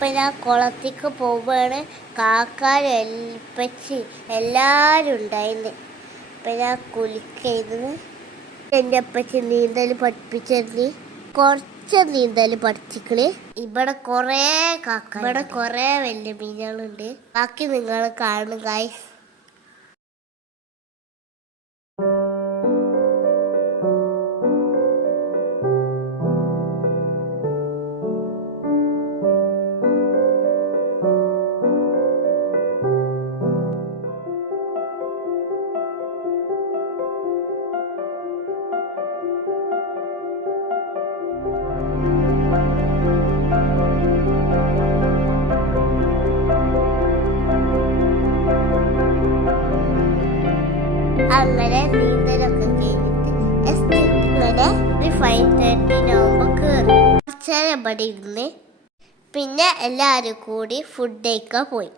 അപ്പം ഞാൻ കുളത്തേക്ക് പോവുകയാണ്. കാക്കാരും എൽപ്പച്ചി എല്ലാവരും ഉണ്ടായിരുന്നു. അപ്പം ഞാൻ കുളിക്കുന്നു. എൻ്റെ അപ്പച്ചി നീന്തൽ പഠിപ്പിച്ചിരുന്നു. കുറച്ച് നീന്തൽ പഠിച്ചിക്കള്. ഇവിടെ കുറേ കാക്ക, ഇവിടെ കുറേ വലിയ മീനുകളുണ്ട്. ബാക്കി നിങ്ങൾ കാണും ഗൈസ്. അങ്ങനെ നീന്തലൊക്കെ കഴിഞ്ഞിട്ട് ഇങ്ങനെ ഒരു 5:30 ആകുമ്പോൾ കയറി കുറച്ചേരം ഇവിടെ ഇരുന്ന് പിന്നെ എല്ലാവരും കൂടി ഫുഡ് കഴിക്കാൻ പോയി.